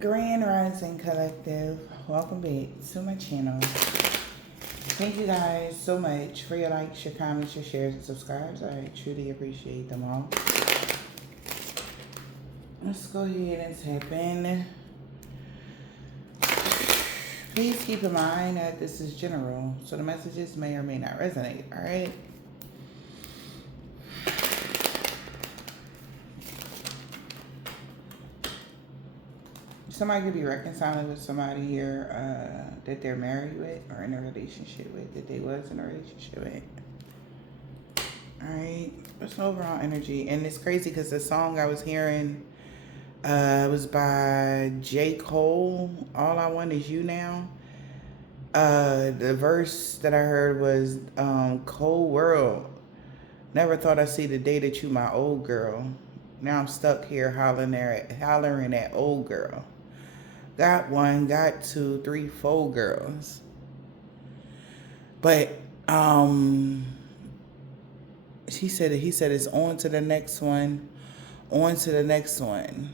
Grand Rising Collective, welcome back to my channel. Thank you guys so much for your likes, your comments, your shares, and subscribes. I truly appreciate them all. Let's go ahead and tap in. Please keep in mind that this is general, so the messages may or may not resonate, alright? Somebody could be reconciling with somebody here that they're married with or in a relationship with, that they was in a relationship with. Alright, that's overall energy. And it's crazy because the song I was hearing was by J. Cole, All I Want Is You Now. The verse that I heard was Cold World. Never thought I'd see the day that you my old girl. Now I'm stuck here hollering at old girl. Got one, got two, three, four girls. But he said it's on to the next one, on to the next one.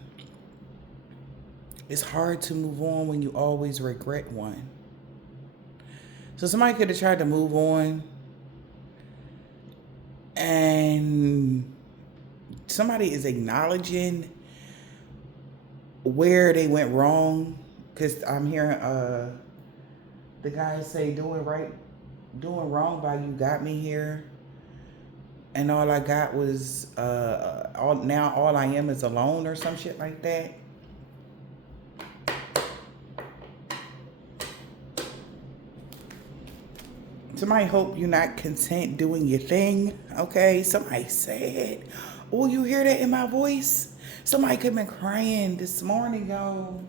It's hard to move on when you always regret one. So somebody could have tried to move on and somebody is acknowledging where they went wrong, because I'm hearing the guy say doing wrong by you got me here, and all I got was all I am is alone, or some shit like that. Somebody hope you're not content doing your thing, okay? Somebody said, oh, you hear that in my voice? Somebody could have been crying this morning, yo.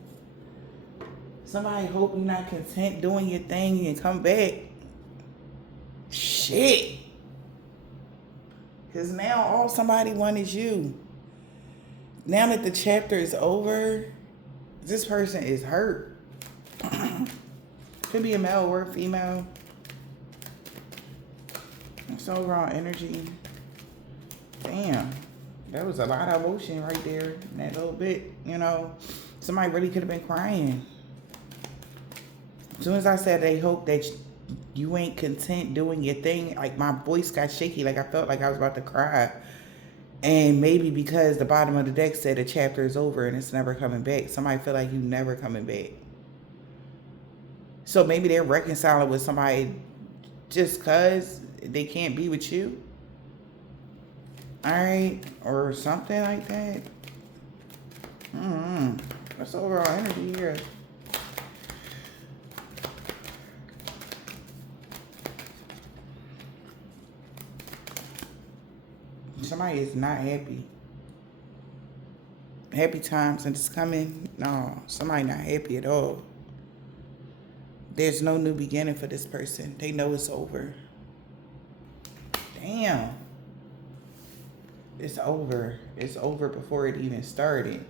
Somebody hope you're not content doing your thing and come back. Shit. Because now all somebody want is you. Now that the chapter is over, this person is hurt. Could be a male or a female. It's overall energy. Damn. That was a lot of emotion right there in that little bit, you know. Somebody really could have been crying. As soon as I said they hope that you ain't content doing your thing, like my voice got shaky, like I felt like I was about to cry. And maybe because the bottom of the deck said the chapter is over and it's never coming back, somebody feel like you never coming back. So maybe they're reconciling with somebody just because they can't be with you. Alright, or something like that. That's overall energy here. Somebody is not happy. Happy times and it's coming. No, somebody not happy at all. There's no new beginning for this person. They know it's over. Damn. It's over. It's over before it even started.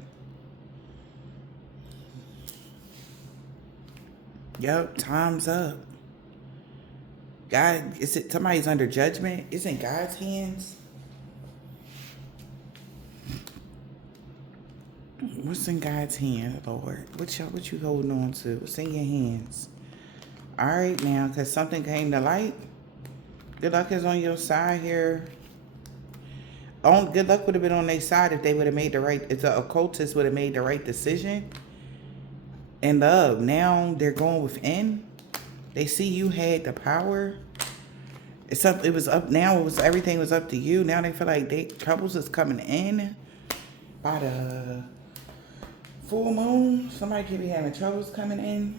Yep, time's up. God, is it somebody's under judgment? It's in God's hands. What's in God's hand, Lord? What you holding on to? What's in your hands? All right now, because something came to light. Good luck is on your side here. Good luck would have been on their side if they would have made the right, if the occultist would have made the right decision. And love, now they're going within. They see you had the power. It's up, it was up now, everything was up to you. Now they feel like troubles is coming in by the full moon. Somebody could be having troubles coming in.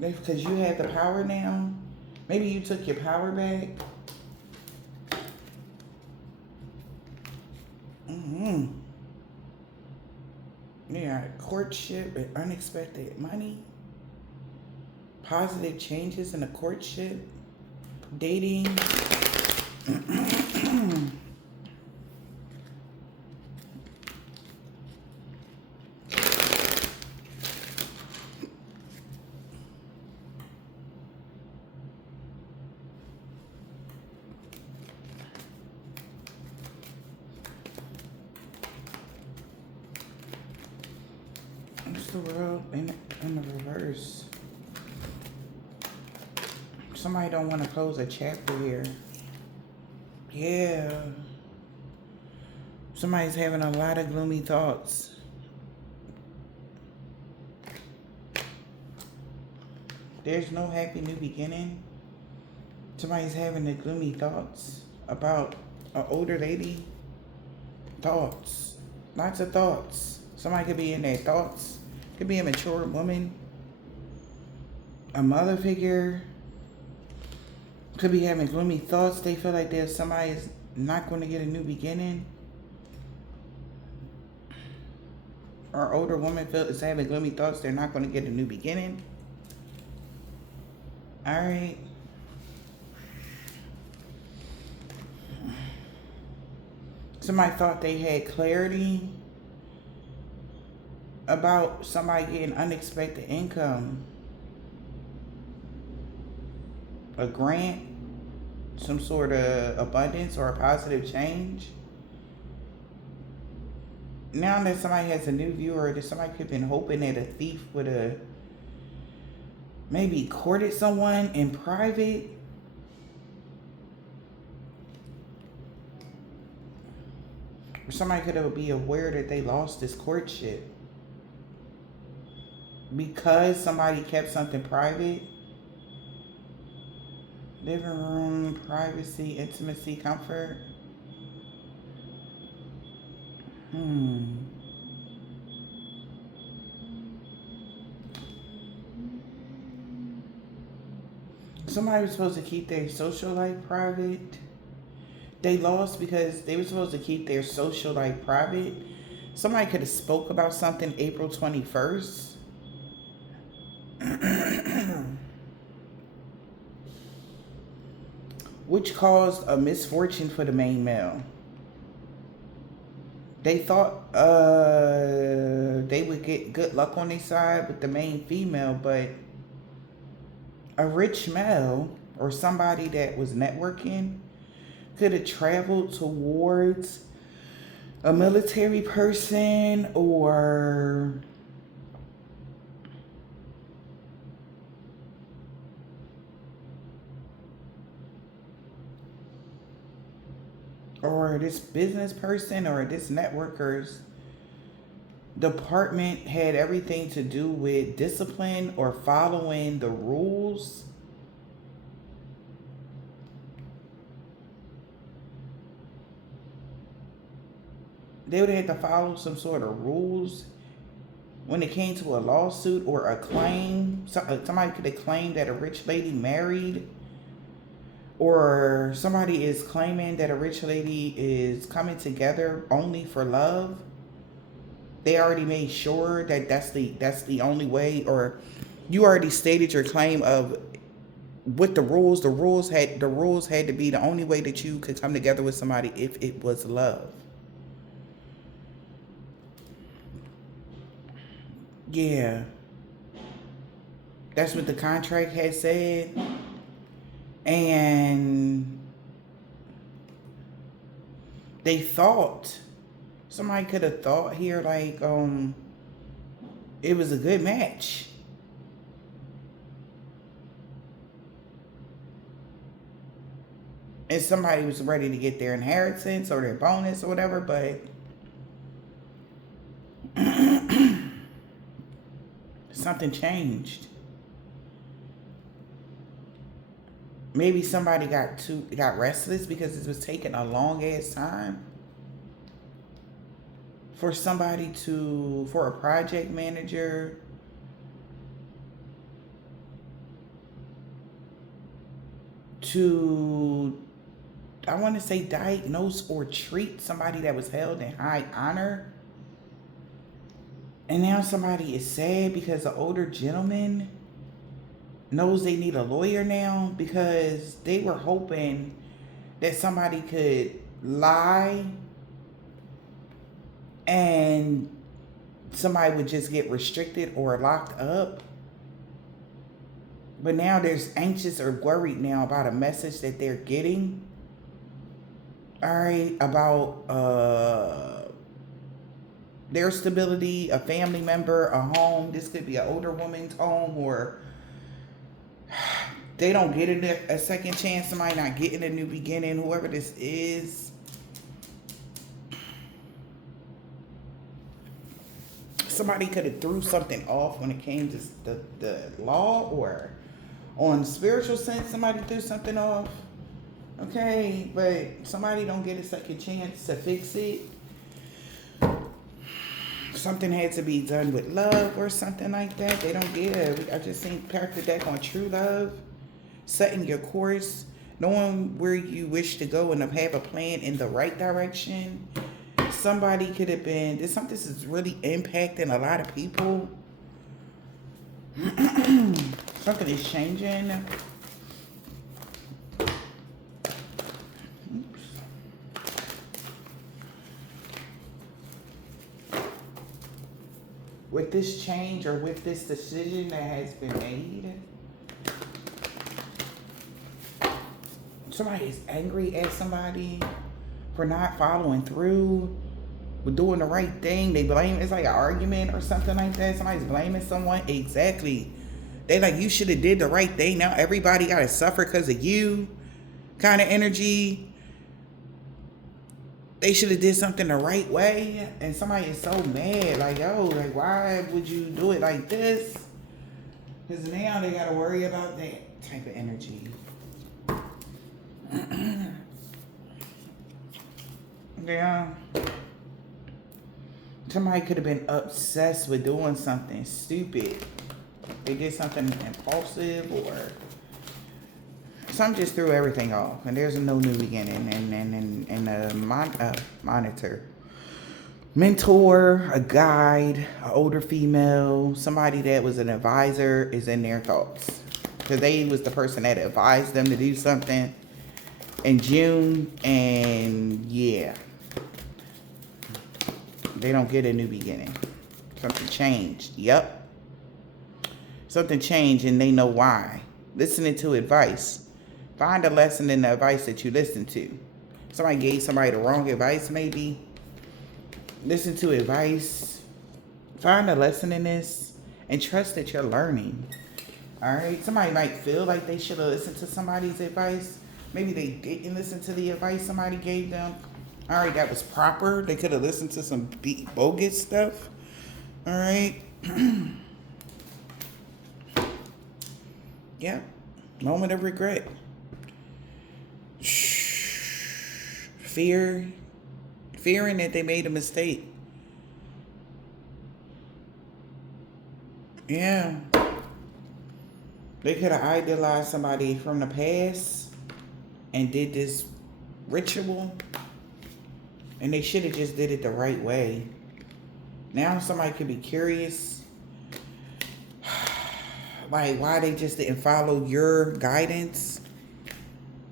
Because you had the power now. Maybe you took your power back. Yeah, courtship and unexpected money. Positive changes in the courtship. Dating. What's the world in the reverse? Somebody don't want to close a chapter here. Yeah. Somebody's having a lot of gloomy thoughts. There's no happy new beginning. Somebody's having the gloomy thoughts about an older lady. Thoughts. Lots of thoughts. Somebody could be in their thoughts. Could be a mature woman. A mother figure. Could be having gloomy thoughts. They feel like there's somebody is not going to get a new beginning. Or older woman is having gloomy thoughts. They're not going to get a new beginning. All right. Somebody thought they had clarity about somebody getting unexpected income. A grant, some sort of abundance or a positive change. Now that somebody has a new viewer, that somebody could have been hoping that a thief would have maybe courted someone in private. Or somebody could be aware that they lost this courtship because somebody kept something private. Living room, privacy, intimacy, comfort. Somebody was supposed to keep their social life private. They lost because they were supposed to keep their social life private. Somebody could have spoke about something April 21st. Which caused a misfortune for the main male. They thought they would get good luck on their side with the main female, but a rich male or somebody that was networking could have traveled towards a military person or this business person or this networker's department had everything to do with discipline or following the rules. They would have had to follow some sort of rules when it came to a lawsuit or a claim. Somebody could have claimed that a rich lady married, or somebody is claiming that a rich lady is coming together only for love. They already made sure that that's the only way, or you already stated your claim of with the rules. The rules had to be the only way that you could come together with somebody if it was love. Yeah. That's what the contract had said. And they thought, somebody could have thought here like it was a good match. And somebody was ready to get their inheritance or their bonus or whatever, but something changed. Maybe somebody got restless because it was taking a long ass time for for a project manager to, I want to say, diagnose or treat somebody that was held in high honor. And now somebody is sad because the older gentleman knows they need a lawyer now, because they were hoping that somebody could lie and somebody would just get restricted or locked up. But now there's anxious or worried now about a message that they're getting. All right, about their stability, a family member, a home. This could be an older woman's home, or they don't get a second chance. Somebody not getting a new beginning. Whoever this is, somebody could have threw something off when it came to the law, or on spiritual sense, somebody threw something off. Okay, but somebody don't get a second chance to fix it. Something had to be done with love or something like that. They don't get it. I just think pack the deck on true love, setting your course, knowing where you wish to go, and have a plan in the right direction. Somebody could have been, this is really impacting a lot of people. Something is changing. With this change, or with this decision that has been made, somebody is angry at somebody for not following through with doing the right thing. They blame, it's like an argument or something like that. Somebody's blaming someone. Exactly. They like, you should have did the right thing. Now everybody got to suffer because of you kind of energy. They should have did something the right way. And somebody is so mad. Like, yo, like, why would you do it like this? Because now they got to worry about that type of energy. Yeah. Somebody could have been obsessed with doing something stupid. They did something impulsive, or some just threw everything off, and there's no new beginning. And a monitor, mentor, a guide, an older female, somebody that was an advisor is in their thoughts, because they was the person that advised them to do something in June, and yeah, they don't get a new beginning. Something changed. Yep. Something changed, and they know why. Listening to advice. Find a lesson in the advice that you listen to. Somebody gave somebody the wrong advice, maybe. Listen to advice. Find a lesson in this, and trust that you're learning. All right? Somebody might feel like they should have listened to somebody's advice. Maybe they didn't listen to the advice somebody gave them. All right, that was proper. They could have listened to some bogus stuff. All right? Yeah. Moment of regret. Fearing that they made a mistake. Yeah. They could have idolized somebody from the past and did this ritual, and they should have just did it the right way. Now somebody could be curious, like, why they just didn't follow your guidance,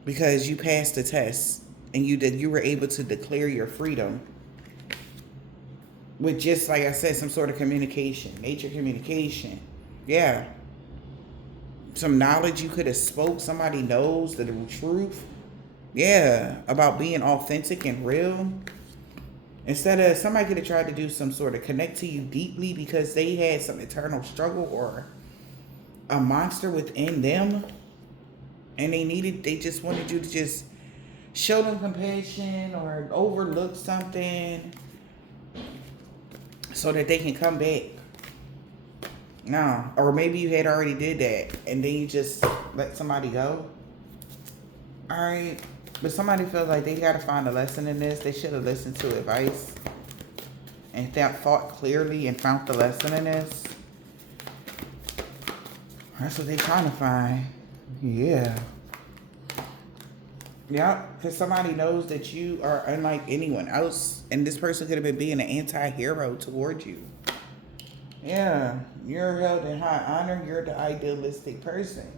because you passed the test and you were able to declare your freedom with, just like I said, some sort of communication, nature communication. Yeah. Some knowledge you could have spoke. Somebody knows the truth. Yeah. About being authentic and real. Instead of, somebody could have tried to do some sort of connect to you deeply because they had some internal struggle or a monster within them, and they just wanted you to just show them compassion or overlook something so that they can come back. No. Or maybe you had already did that and then you just let somebody go. All right. But somebody feels like they got to find a lesson in this. They should have listened to advice and thought clearly and found the lesson in this. That's what they trying to find. Yeah. Yeah, because somebody knows that you are unlike anyone else, and this person could have been being an anti-hero towards you. Yeah, you're held in high honor. You're the idealistic person.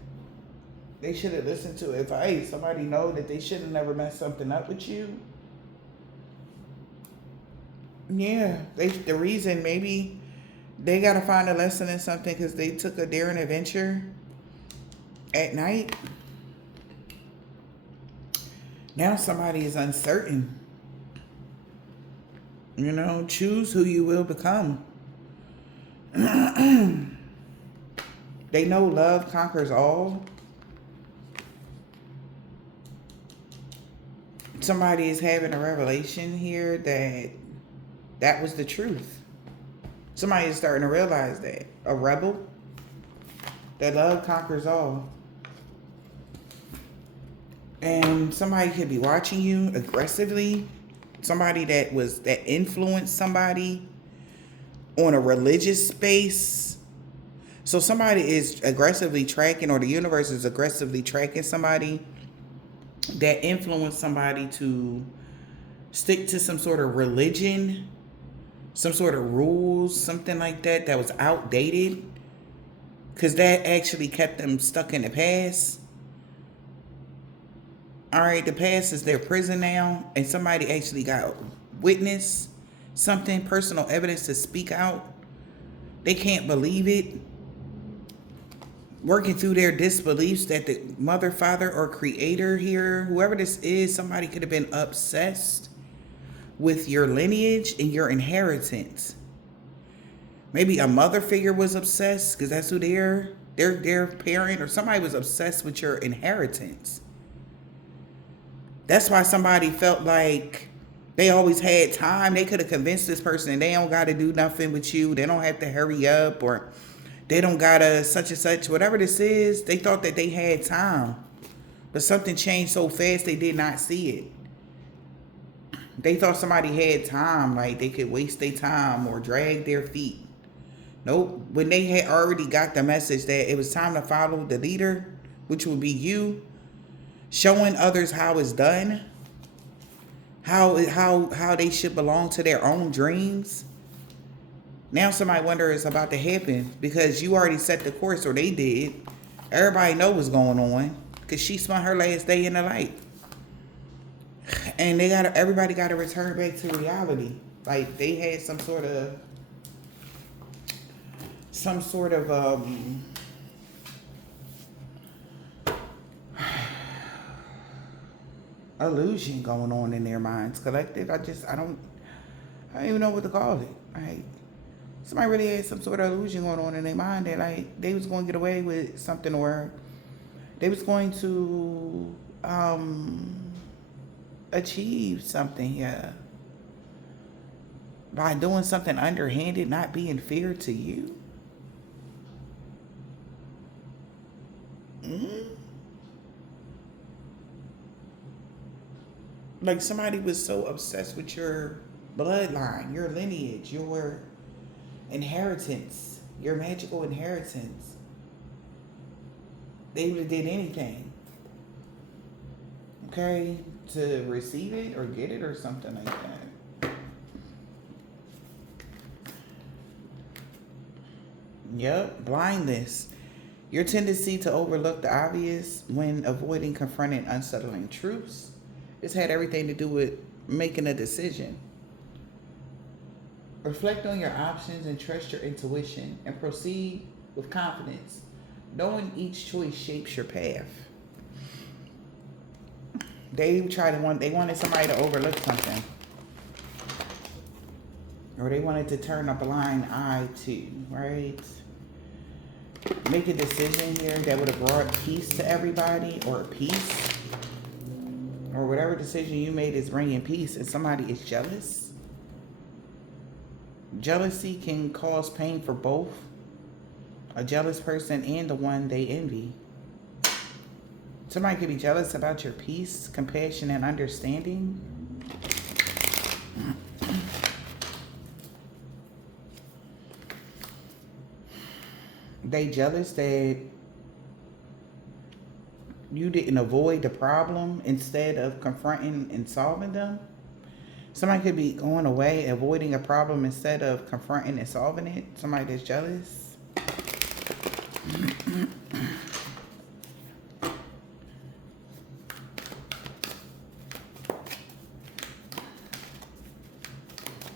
They should have listened to advice. Somebody know that they should have never messed something up with you. Yeah, the reason maybe they got to find a lesson in something because they took a daring adventure at night. Now somebody is uncertain. You know, choose who you will become. They know love conquers all. Somebody is having a revelation here that that was the truth. Somebody is starting to realize that. A rebel, that love conquers all. And somebody could be watching you aggressively. Somebody that influenced somebody on a religious space. So somebody is aggressively tracking, or the universe is aggressively tracking somebody that influenced somebody to stick to some sort of religion, some sort of rules, something like that that was outdated, because that actually kept them stuck in the past. All right, the past is their prison now, and somebody actually got witness something, personal evidence to speak out. They can't believe it. Working through their disbeliefs that the mother, father, or creator here, whoever this is, somebody could have been obsessed with your lineage and your inheritance. Maybe a mother figure was obsessed, because that's who their parent or somebody was obsessed with your inheritance. That's why somebody felt like they always had time. They could have convinced this person and they don't got to do nothing with you. They don't have to hurry up, or they don't got to such and such. Whatever this is, they thought that they had time. But something changed so fast they did not see it. They thought somebody had time, like they could waste their time or drag their feet. Nope. When they had already got the message that it was time to follow the leader, which would be you, showing others how it's done, how they should belong to their own dreams. Now somebody wonder it's about to happen because you already set the course, or they did. Everybody know what's going on because she spent her last day in the light, and everybody got to return back to reality. Like they had some sort of illusion going on in their minds, collective. I don't even know what to call it. Like somebody really had some sort of illusion going on in their mind that like they was going to get away with something, or they was going to achieve something here by doing something underhanded, not being fair to you. Like somebody was so obsessed with your bloodline, your lineage, your inheritance, your magical inheritance. They would have did anything, okay, to receive it or get it or something like that. Yep, blindness. Your tendency to overlook the obvious when avoiding confronting unsettling truths. It's had everything to do with making a decision. Reflect on your options and trust your intuition and proceed with confidence, knowing each choice shapes your path. They wanted somebody to overlook something, or they wanted to turn a blind eye to, right? Make a decision here that would have brought peace to everybody, or peace, or whatever decision you made is bringing peace, and somebody is jealous. Jealousy can cause pain for both a jealous person and the one they envy. Somebody could be jealous about your peace, compassion, and understanding. They jealous that you didn't avoid the problem instead of confronting and solving them. Somebody could be going away, avoiding a problem instead of confronting and solving it. Somebody that's jealous.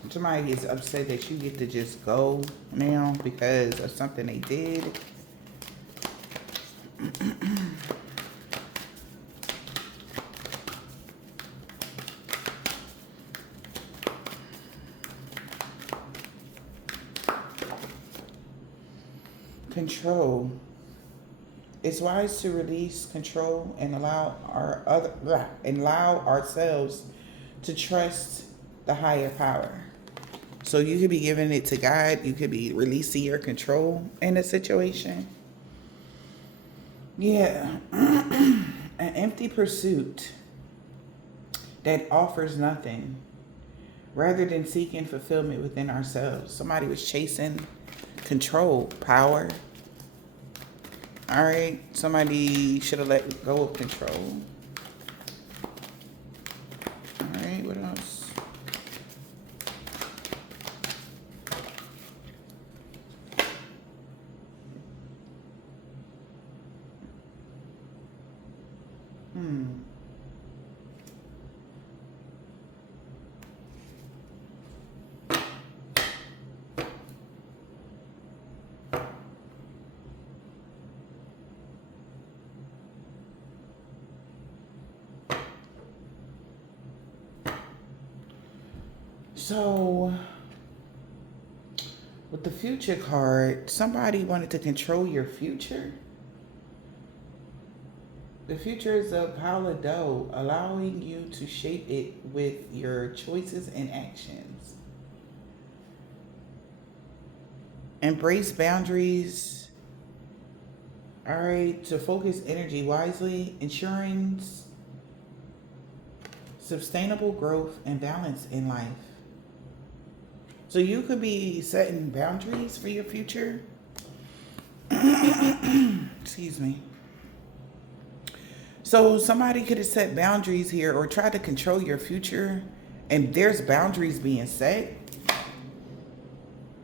Somebody is upset that you get to just go now because of something they did. control. It's wise to release control and allow ourselves to trust the higher power. So you could be giving it to God. You could be releasing your control in a situation. Yeah. An empty pursuit that offers nothing rather than seeking fulfillment within ourselves. Somebody was chasing control, power. All right. Somebody should have let go of control. All right. What else? So, with the future card, somebody wanted to control your future. The future is a pile of dough, allowing you to shape it with your choices and actions. Embrace boundaries. All right, to focus energy wisely, ensuring sustainable growth and balance in life. So you could be setting boundaries for your future. Excuse me. So somebody could have set boundaries here or tried to control your future, and there's boundaries being set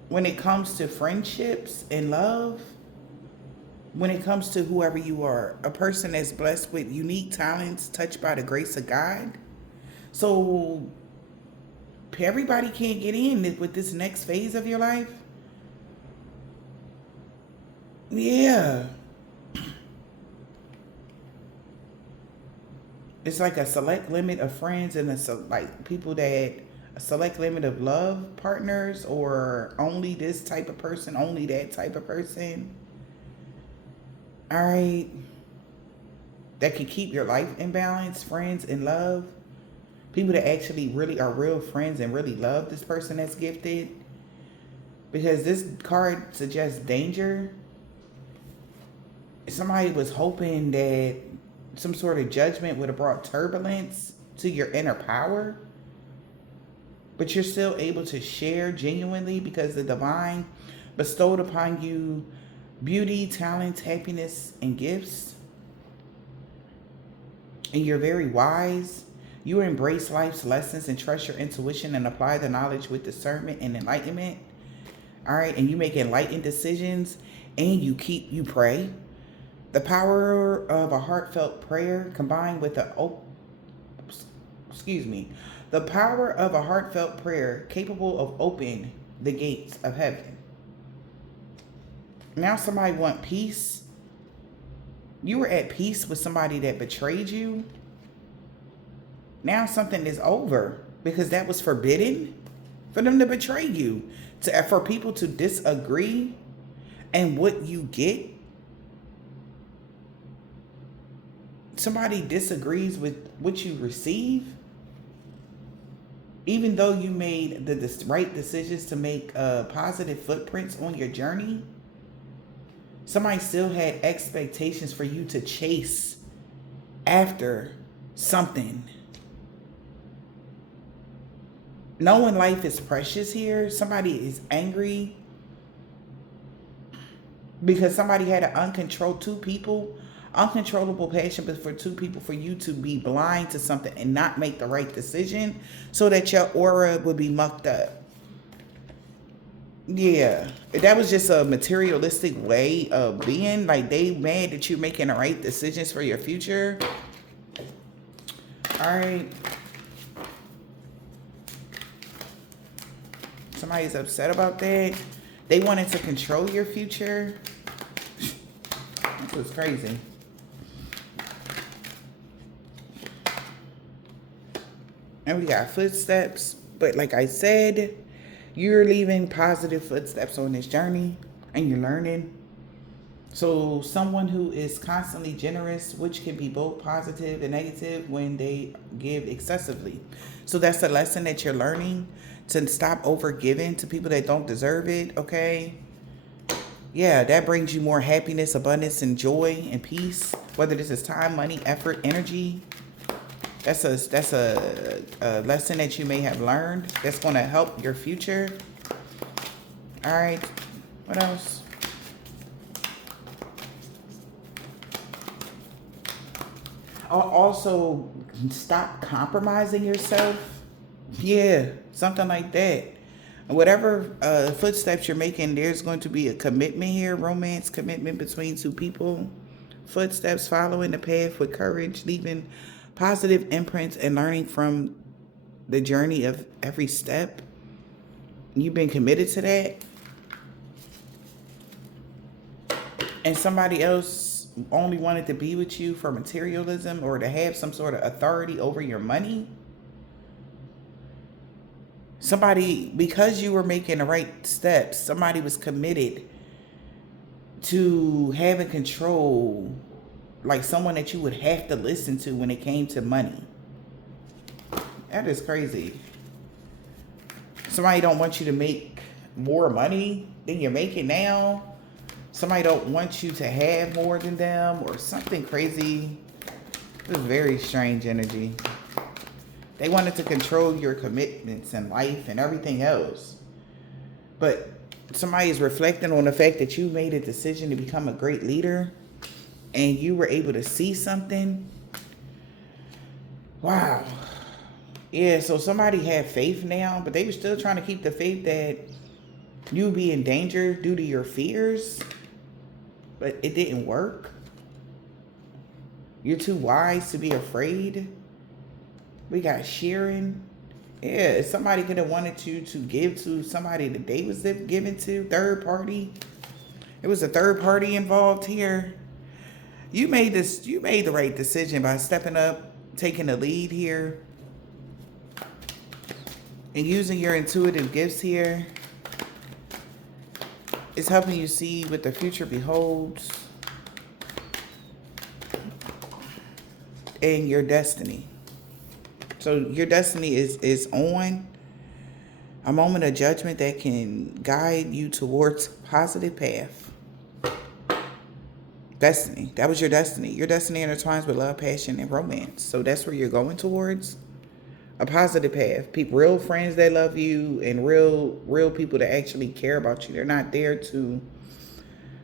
when it comes to friendships and love, when it comes to whoever you are, a person that's blessed with unique talents, touched by the grace of God. So everybody can't get in with this next phase of your life. Yeah. It's like a select limit of friends and like people that a select limit of love partners, or only this type of person, only that type of person. All right. That can keep your life in balance, friends and love. People that actually really are real friends and really love this person that's gifted. Because this card suggests danger. Somebody was hoping that some sort of judgment would have brought turbulence to your inner power, but you're still able to share genuinely because the divine bestowed upon you beauty, talent, happiness, and gifts. And you're very wise. You embrace life's lessons and trust your intuition and apply the knowledge with discernment and enlightenment. All right. And you make enlightened decisions, and you pray. The power of a heartfelt prayer combined with the power of a heartfelt prayer capable of opening the gates of heaven. Now somebody want peace. You were at peace with somebody that betrayed you. Now something is over because that was forbidden for them to betray you. For people to disagree and what you get. Somebody disagrees with what you receive, even though you made the right decisions to make positive footprints on your journey. Somebody still had expectations for you to chase after something. Knowing life is precious here. Somebody is angry because somebody had an uncontrollable passion, but for two people, for you to be blind to something and not make the right decision so that your aura would be mucked up. Yeah, that was just a materialistic way of being. Like, they mad that you're making the right decisions for your future. All right. Somebody's upset about that. They wanted to control your future. That was crazy. And we got footsteps. But like I said, you're leaving positive footsteps on this journey. And you're learning. So someone who is constantly generous, which can be both positive and negative when they give excessively. So that's a lesson that you're learning, to stop over giving to people that don't deserve it. Okay. Yeah, that brings you more happiness, abundance, and joy and peace. Whether this is time, money, effort, energy. That's a lesson that you may have learned that's going to help your future. All right. What else? Also, stop compromising yourself. Yeah, something like that. Whatever footsteps you're making, there's going to be a commitment here, romance commitment between two people. Footsteps, following the path with courage, leaving positive imprints and learning from the journey of every step. You've been committed to that. And somebody else only wanted to be with you for materialism or to have some sort of authority over your money. Somebody, because you were making the right steps, somebody was committed to having control, like someone that you would have to listen to when it came to money. That is crazy. Somebody don't want you to make more money than you're making now. Somebody don't want you to have more than them or something crazy. It was very strange energy. They wanted to control your commitments in life and everything else. But somebody is reflecting on the fact that you made a decision to become a great leader and you were able to see something. Wow. Yeah, so somebody had faith now, but they were still trying to keep the faith that you would be in danger due to your fears. But it didn't work. You're too wise to be afraid. We got Sharon. Yeah, somebody could have wanted you to give to somebody that they was giving to, third party. It was a third party involved here. You made the right decision by stepping up, taking the lead here, and using your intuitive gifts here. It's helping you see what the future beholds and your destiny. So your destiny is on a moment of judgment that can guide you towards positive path. Destiny. That was your destiny. Your destiny intertwines with love, passion, and romance. So that's where you're going towards. A positive path. People, real friends that love you, and real people that actually care about you. They're not there to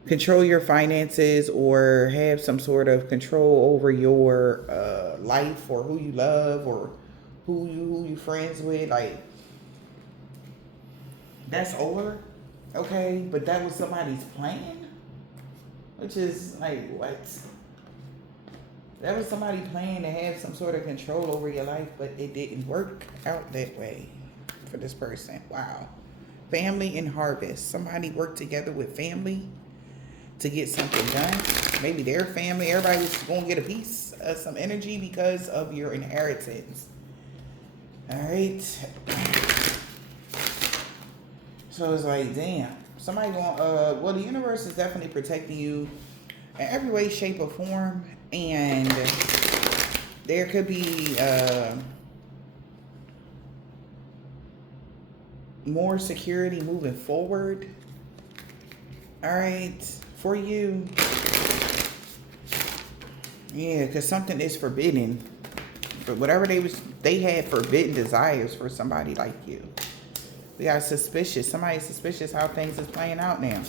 control your finances or have some sort of control over your life or who you love or who you friends with. Like, that's over. Okay, but that was somebody's plan. Which is like, what? That was somebody planning to have some sort of control over your life, but it didn't work out that way for this person. Wow. Family and harvest. Somebody worked together with family to get something done. Maybe their family, everybody was going to get a piece of some energy because of your inheritance. All right. So it's like, damn. Somebody going, well, the universe is definitely protecting you in every way, shape, or form. And there could be more security moving forward. All right, for you. Yeah, because something is forbidden. But whatever they had forbidden desires for somebody like you. We got suspicious. Somebody's suspicious how things is playing out now.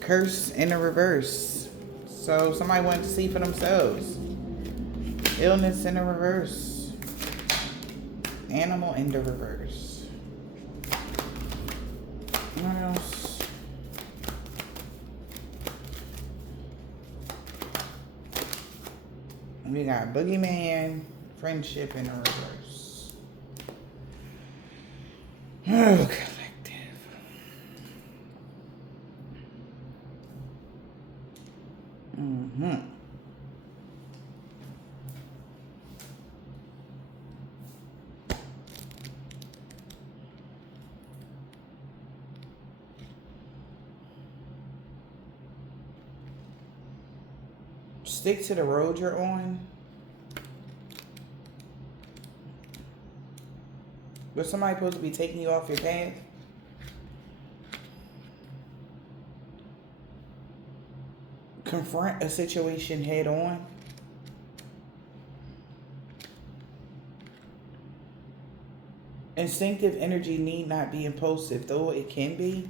Curse in the reverse. So somebody wanted to see for themselves. Illness in the reverse. Animal in the reverse. What else? We got boogeyman, friendship in the reverse. Oh, collective. Stick to the road you're on. Was somebody supposed to be taking you off your path? Confront a situation head on. Instinctive energy need not be impulsive, though it can be.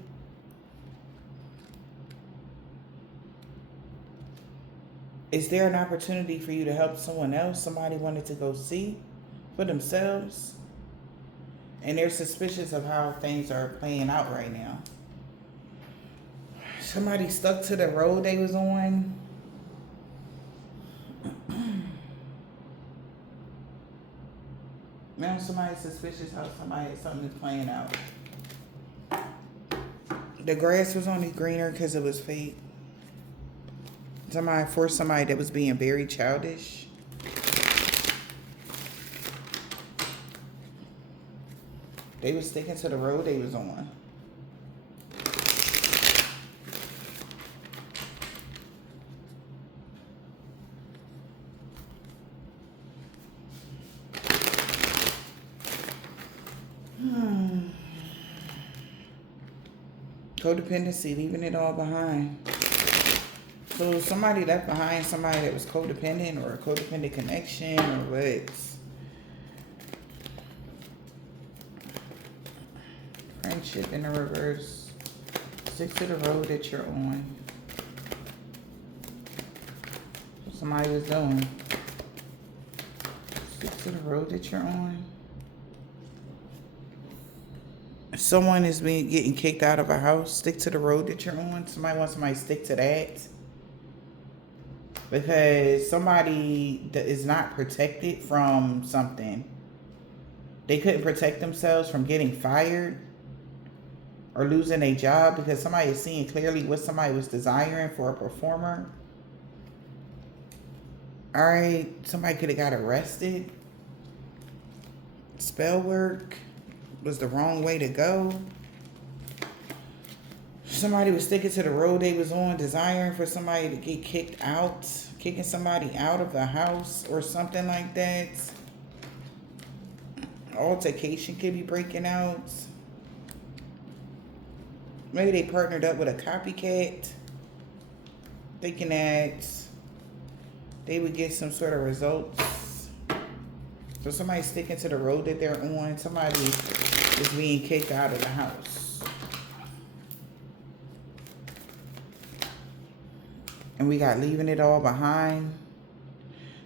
Is there an opportunity for you to help someone else? Somebody wanted to go see for themselves, and they're suspicious of how things are playing out right now. Somebody stuck to the road they was on. Now somebody's suspicious how something is playing out. The grass was only greener because it was fake. Somebody forced somebody that was being very childish. They was sticking to the road they was on. Codependency, leaving it all behind. So somebody left behind somebody that was codependent, or a codependent connection, or what? Friendship in the reverse. Stick to the road that you're on. What somebody was doing. Stick to the road that you're on. Someone is getting kicked out of a house. Stick to the road that you're on. Somebody wants somebody to stick to that. Because somebody that is not protected from something. They couldn't protect themselves from getting fired or losing a job because somebody is seeing clearly what somebody was desiring for a performer. All right, somebody could have got arrested. Spell work was the wrong way to go. Somebody was sticking to the road they was on, desiring for somebody to get kicked out, kicking somebody out of the house or something like that. Altercation could be breaking out. Maybe they partnered up with a copycat, thinking that they would get some sort of results. So somebody's sticking to the road that they're on. Somebody is being kicked out of the house. And we got leaving it all behind.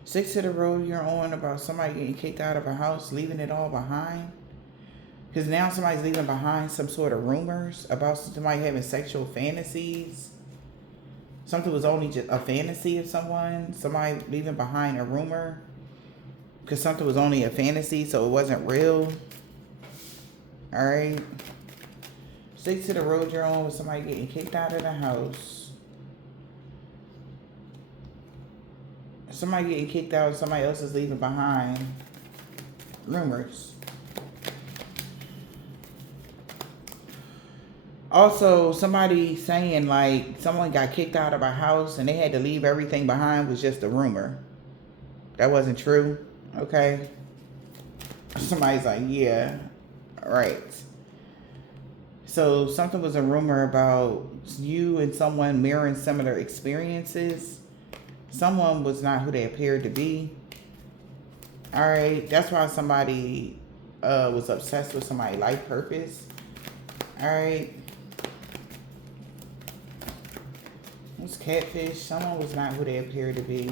Stick to the road you're on about somebody getting kicked out of a house, leaving it all behind. Because now somebody's leaving behind some sort of rumors about somebody having sexual fantasies. Something was only just a fantasy of someone. Somebody leaving behind a rumor. Because something was only a fantasy, so it wasn't real. Alright. Stick to the road you're on with somebody getting kicked out of the house. Somebody getting kicked out, somebody else is leaving behind rumors. Also, somebody saying like someone got kicked out of a house and they had to leave everything behind was just a rumor. That wasn't true. Okay. Somebody's like, yeah, right. So something was a rumor about you and someone mirroring similar experiences. Someone was not who they appeared to be. All right. That's why somebody was obsessed with somebody's life purpose. All right. It was catfish. Someone was not who they appeared to be.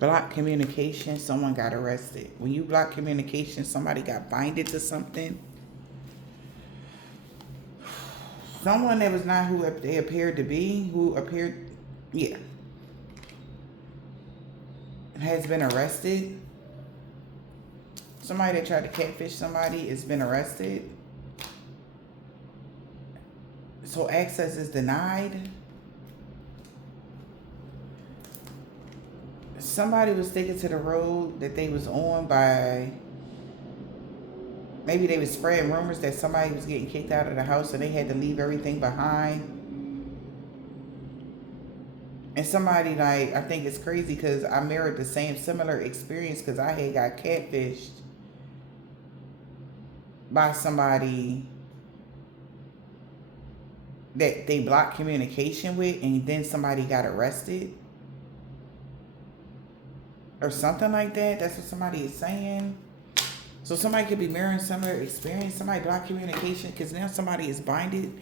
Block communication, someone got arrested. When you block communication, somebody got binded to something. Someone that was not who they appeared to be, has been arrested. Somebody that tried to catfish somebody has been arrested. So access is denied. Somebody was sticking to the road that they was on by Maybe they was spreading rumors that somebody was getting kicked out of the house and they had to leave everything behind. And somebody, like, I think it's crazy because I mirrored the same similar experience because I had got catfished by somebody that they blocked communication with, and then somebody got arrested or something like that. That's what somebody is saying. So somebody could be mirroring similar experience. Somebody blocked communication because now somebody is binded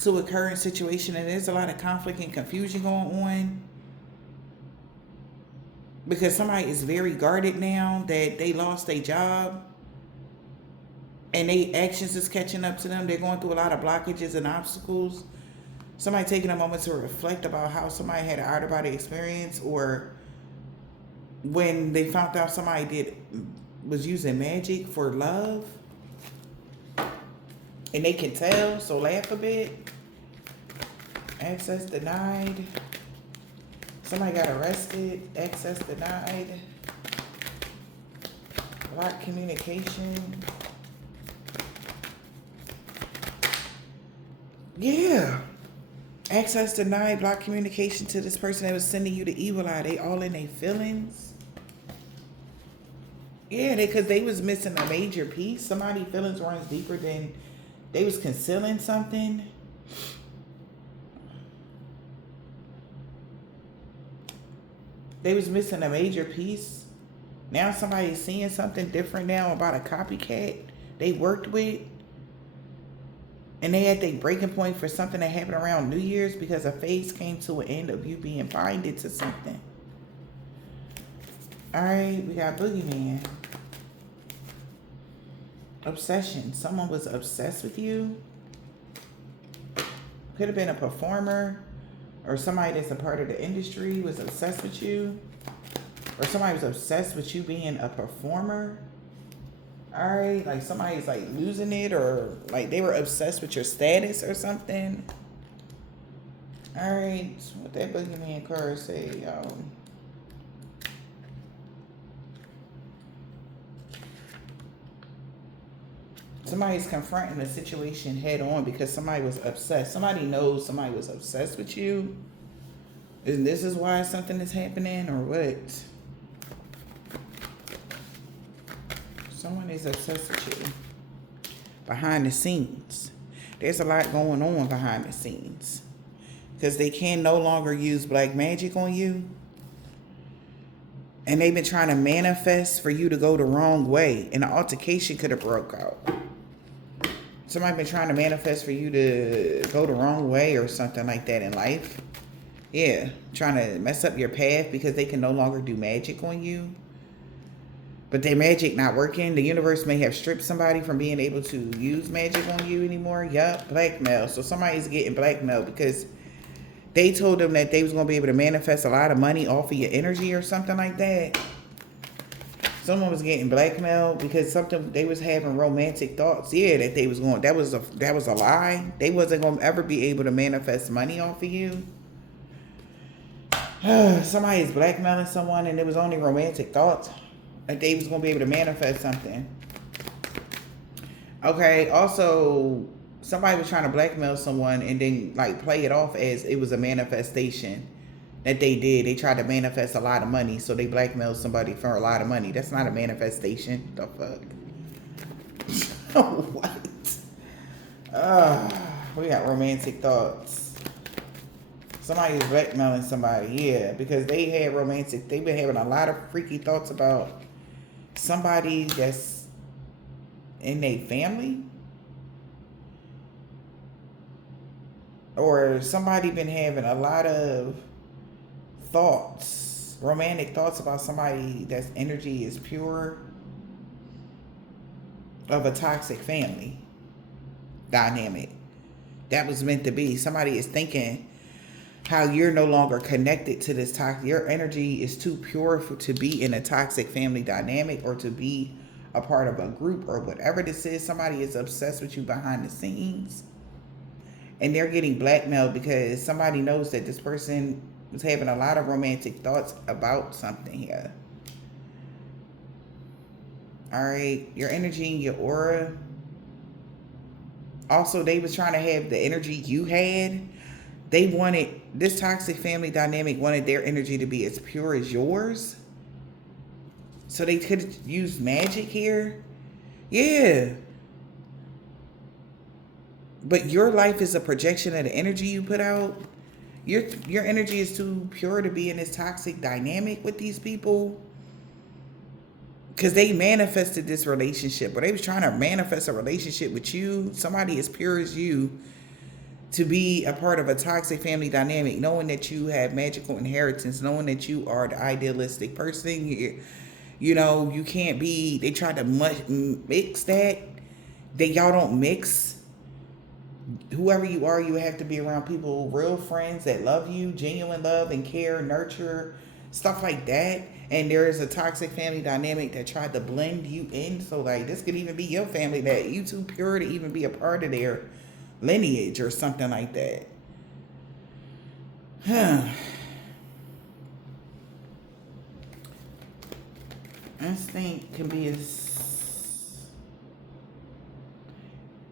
to a current situation, and there's a lot of conflict and confusion going on because somebody is very guarded now that they lost their job and their actions is catching up to them. They're going through a lot of blockages and obstacles. Somebody taking a moment to reflect about how somebody had an out-of-body experience, or when they found out somebody was using magic for love and they can tell, so laugh a bit. Access denied. Somebody got arrested. Access denied. Block communication. Yeah. Access denied. Block communication to this person that was sending you the evil eye. They all in their feelings. Yeah, because they was missing a major piece. Somebody's feelings runs deeper than they was concealing something. They was missing a major piece. Now somebody's seeing something different now about a copycat they worked with. And they had their breaking point for something that happened around New Year's because a phase came to an end of you being binded to something. All right, we got Boogeyman. Obsession. Someone was obsessed with you. Could have been a performer, or somebody that's a part of the industry was obsessed with you, or somebody was obsessed with you being a performer. All right, like somebody's like losing it, or like they were obsessed with your status or something. All right, what that Boogeyman card say, y'all? Somebody's confronting the situation head on because somebody was obsessed. Somebody knows somebody was obsessed with you. And this is why something is happening, or what? Someone is obsessed with you. Behind the scenes. There's a lot going on behind the scenes. Because they can no longer use black magic on you. And they've been trying to manifest for you to go the wrong way. And the altercation could have broke out. Somebody been trying to manifest for you to go the wrong way or something like that in life. Yeah, trying to mess up your path because they can no longer do magic on you. But their magic not working. The universe may have stripped somebody from being able to use magic on you anymore. Yup, blackmail. So somebody's getting blackmailed because they told them that they was going to be able to manifest a lot of money off of your energy or something like that. Someone was getting blackmailed because something they was having romantic thoughts. Yeah, that they was going. That was a lie. They wasn't going to ever be able to manifest money off of you. Somebody is blackmailing someone, and it was only romantic thoughts. Like they was going to be able to manifest something. Okay. Also, somebody was trying to blackmail someone and then like play it off as it was a manifestation that they did. They tried to manifest a lot of money, so they blackmailed somebody for a lot of money. That's not a manifestation. The fuck? What? We got romantic thoughts. Somebody is blackmailing somebody, yeah, because they had romantic. They've been having a lot of freaky thoughts about somebody that's in their family, or somebody been having a lot of thoughts, romantic thoughts about somebody that's energy is pure of a toxic family dynamic that was meant to be. Somebody is thinking how you're no longer connected to this toxic, your energy is too pure to be in a toxic family dynamic or to be a part of a group or whatever this is. Somebody is obsessed with you behind the scenes, and they're getting blackmailed because somebody knows that this person was having a lot of romantic thoughts about something here. All right. Your energy and your aura. Also, they was trying to have the energy you had. They wanted, this toxic family dynamic wanted their energy to be as pure as yours. So they could use magic here. Yeah. But your life is a projection of the energy you put out. Your energy is too pure to be in this toxic dynamic with these people. Because they manifested this relationship, or they was trying to manifest a relationship with you, somebody as pure as you, to be a part of a toxic family dynamic, knowing that you have magical inheritance, knowing that you are the idealistic person. You know, you can't be, they tried to mix that. Y'all don't mix. Whoever you are, you have to be around people, real friends that love you, genuine love and care, nurture, stuff like that. And there is a toxic family dynamic that tried to blend you in. So like this could even be your family, that you too pure to even be a part of their lineage or something like that. Instinct can be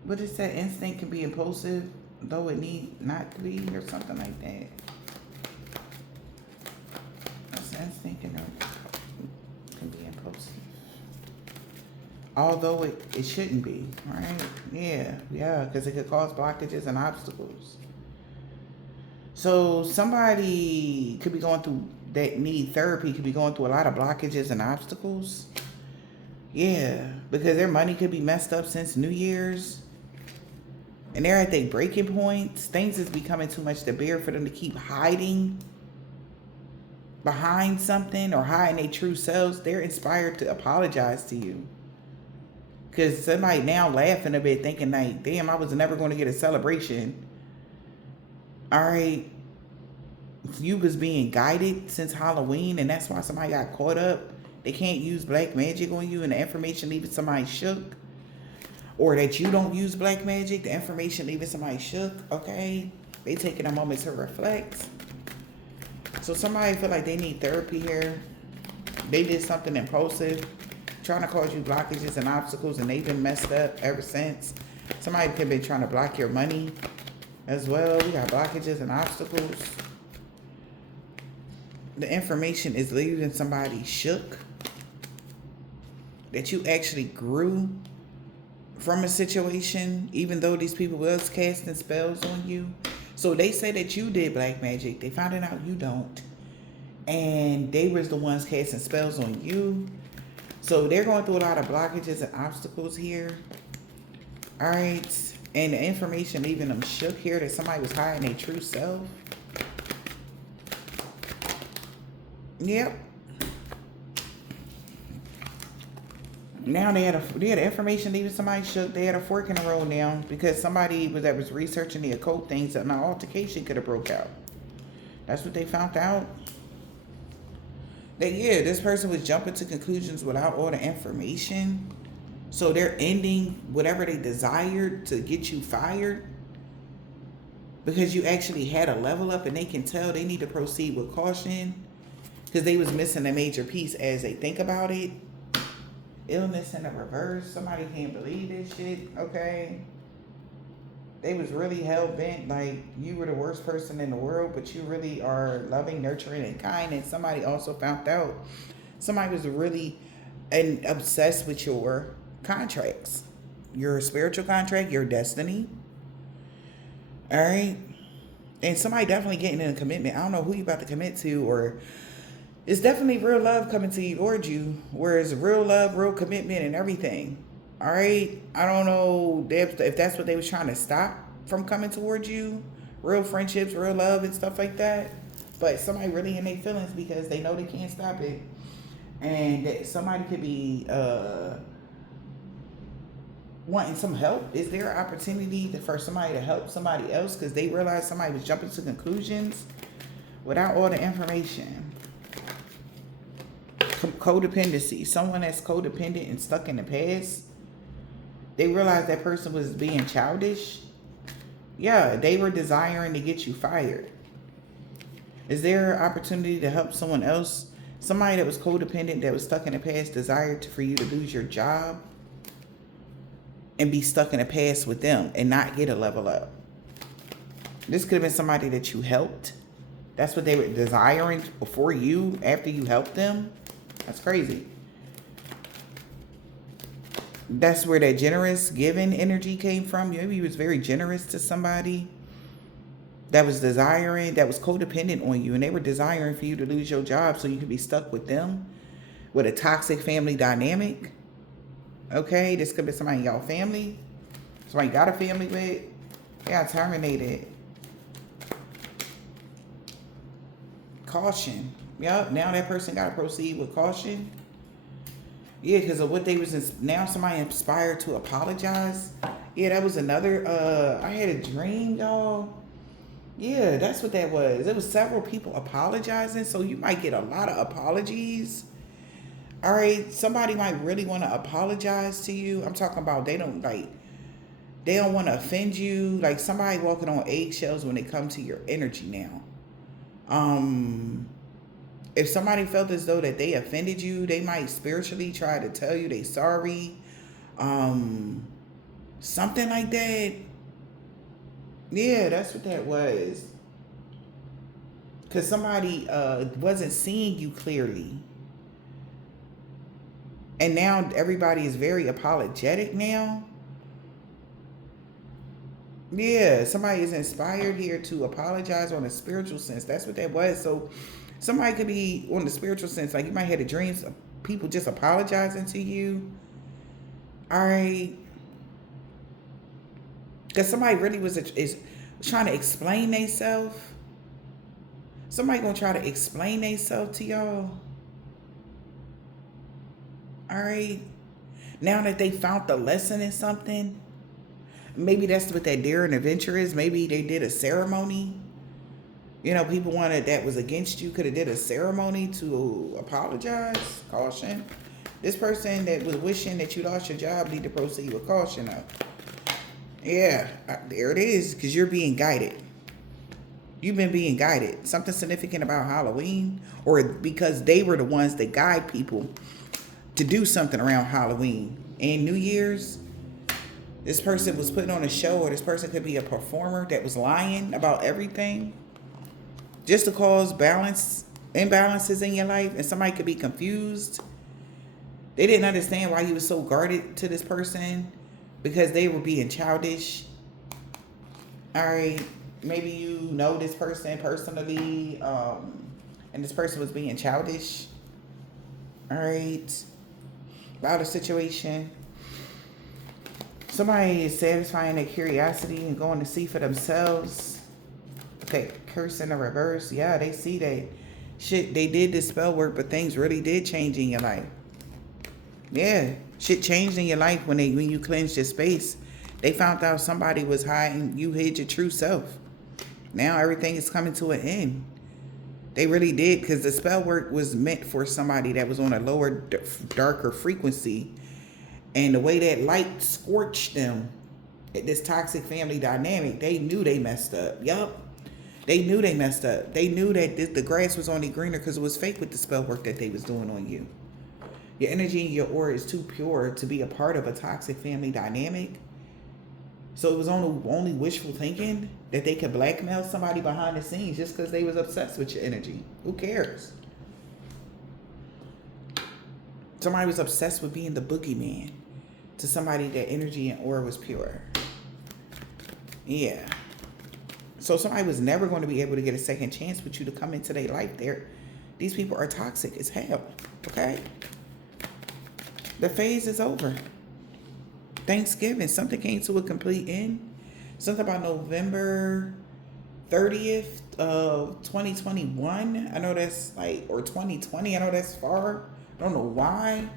what is that? Instinct can be impulsive, though it need not to be, or something like that. That's instinct can be impulsive. Although it shouldn't be, right? Yeah, because it could cause blockages and obstacles. So somebody could be going through, that need therapy, could be going through a lot of blockages and obstacles. Yeah, because their money could be messed up since New Year's. And they're at their breaking points. Things is becoming too much to bear for them to keep hiding behind something or hiding their true selves. They're inspired to apologize to you. Because somebody now laughing a bit, thinking like, damn, I was never going to get a celebration. All right. You was being guided since Halloween, and that's why somebody got caught up. They can't use black magic on you, and the information leaving somebody shook. Or that you don't use black magic, the information leaving somebody shook, okay? They taking a moment to reflect. So somebody feel like they need therapy here. They did something impulsive, trying to cause you blockages and obstacles, and they've been messed up ever since. Somebody could be trying to block your money as well. We got blockages and obstacles. The information is leaving somebody shook. That you actually grew from a situation, even though these people was casting spells on you. So they say that you did black magic. They found it out you don't. And they was the ones casting spells on you. So they're going through a lot of blockages and obstacles here. All right. And the information leaving them shook here, that somebody was hiding their true self. Yep. Now they had information leaving somebody shook. They had a fork in the road now, because somebody that was researching the occult things, that an altercation could have broke out. That's what they found out. That this person was jumping to conclusions without all the information. So they're ending whatever they desired to get you fired, because you actually had a level up, and they can tell they need to proceed with caution, because they was missing a major piece as they think about it. Illness in the reverse. Somebody can't believe this shit, okay? They was really hell-bent, like you were the worst person in the world, but you really are loving, nurturing, and kind. And somebody also found out somebody was really obsessed with your contracts, your spiritual contract, your destiny. All right? And somebody definitely getting in a commitment. I don't know who you about to commit to, or it's definitely real love coming to you towards you, where it's real love, real commitment, and everything. All right? I don't know if that's what they was trying to stop from coming towards you. Real friendships, real love, and stuff like that. But somebody really in their feelings, because they know they can't stop it. And that somebody could be wanting some help. Is there an opportunity for somebody to help somebody else, because they realize somebody was jumping to conclusions without all the information? Codependency. Someone that's codependent and stuck in the past. They realized that person was being childish. Yeah, they were desiring to get you fired. Is there an opportunity to help someone else Somebody that was codependent, that was stuck in the past, desired for you to lose your job and be stuck in the past with them and not get a level up. This could have been somebody that you helped. That's what they were desiring for you after you helped them. That's crazy. That's where that generous giving energy came from. Maybe you was very generous to somebody that was desiring, that was codependent on you, and they were desiring for you to lose your job so you could be stuck with them, with a toxic family dynamic. Okay, this could be somebody in y'all family. Somebody you got a family with. They got terminated. Caution. Yep, now that person got to proceed with caution. Yeah, because of what they was, now somebody inspired to apologize. Yeah, that was another, I had a dream, y'all. Yeah, that's what that was. It was several people apologizing, so you might get a lot of apologies. All right, somebody might really want to apologize to you. I'm talking about they don't want to offend you. Like somebody walking on eggshells when it comes to your energy now. If somebody felt as though that they offended you, they might spiritually try to tell you they sorry. Something like that. Yeah, that's what that was. Because somebody wasn't seeing you clearly. And now everybody is very apologetic now. Yeah, somebody is inspired here to apologize on a spiritual sense. That's what that was. So somebody could be on the spiritual sense. Like you might have the dreams of people just apologizing to you. All right. Because somebody really is trying to explain themselves. Somebody going to try to explain themselves to y'all. All right. Now that they found the lesson in something. Maybe that's what that daring adventure is. Maybe they did a ceremony. You know, people wanted that was against you could have did a ceremony to apologize. Caution. This person that was wishing that you lost your job need to proceed with caution though. Yeah, there it is, because you're being guided. You've been being guided. Something significant about Halloween, or because they were the ones that guide people to do something around Halloween and New Year's. This person was putting on a show, or this person could be a performer that was lying about everything just to cause imbalances in your life, and somebody could be confused. They didn't understand why you were so guarded to this person because they were being childish. All right, maybe you know this person personally, and this person was being childish. All right, about a situation. Somebody is satisfying their curiosity and going to see for themselves. Okay, curse in the reverse. Yeah, they see that shit. They did this spell work, but things really did change in your life. Yeah, shit changed in your life when you cleansed your space. They found out somebody was hiding. You hid your true self. Now everything is coming to an end. They really did, because the spell work was meant for somebody that was on a lower, darker frequency. And the way that light scorched them, this toxic family dynamic, they knew they messed up. Yup. They knew they messed up. They knew that the grass was only greener because it was fake with the spell work that they was doing on you. Your energy and your aura is too pure to be a part of a toxic family dynamic. So it was only wishful thinking that they could blackmail somebody behind the scenes just because they was obsessed with your energy. Who cares? Somebody was obsessed with being the boogeyman to somebody that energy and aura was pure. Yeah. So somebody was never going to be able to get a second chance with you to come into their life. These people are toxic as hell. Okay? The phase is over. Thanksgiving, something came to a complete end. Something about November 30th of 2021. I know that's or 2020. I know that's far. I don't know why.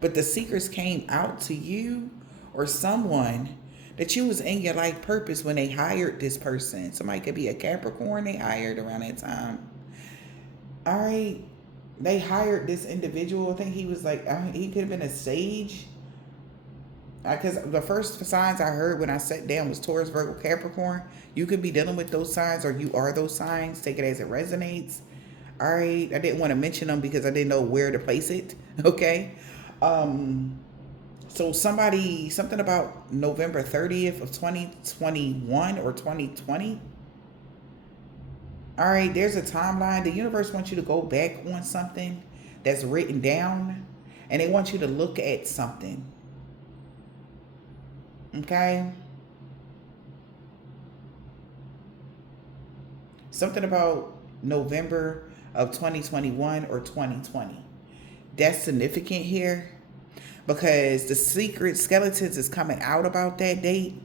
But the secrets came out to you or someone that you was in your life purpose when they hired this person. Somebody could be a Capricorn they hired around that time. All right. They hired this individual. I think he was he could have been a sage. Because the first signs I heard when I sat down was Taurus, Virgo, Capricorn. You could be dealing with those signs, or you are those signs. Take it as it resonates. All right. I didn't want to mention them because I didn't know where to place it. Okay. Um, so something about November 30th of 2021 or 2020. All right. There's a timeline. The universe wants you to go back on something that's written down, and they want you to look at something. Okay. Something about November of 2021 or 2020. That's significant here because the secret skeletons is coming out about that date.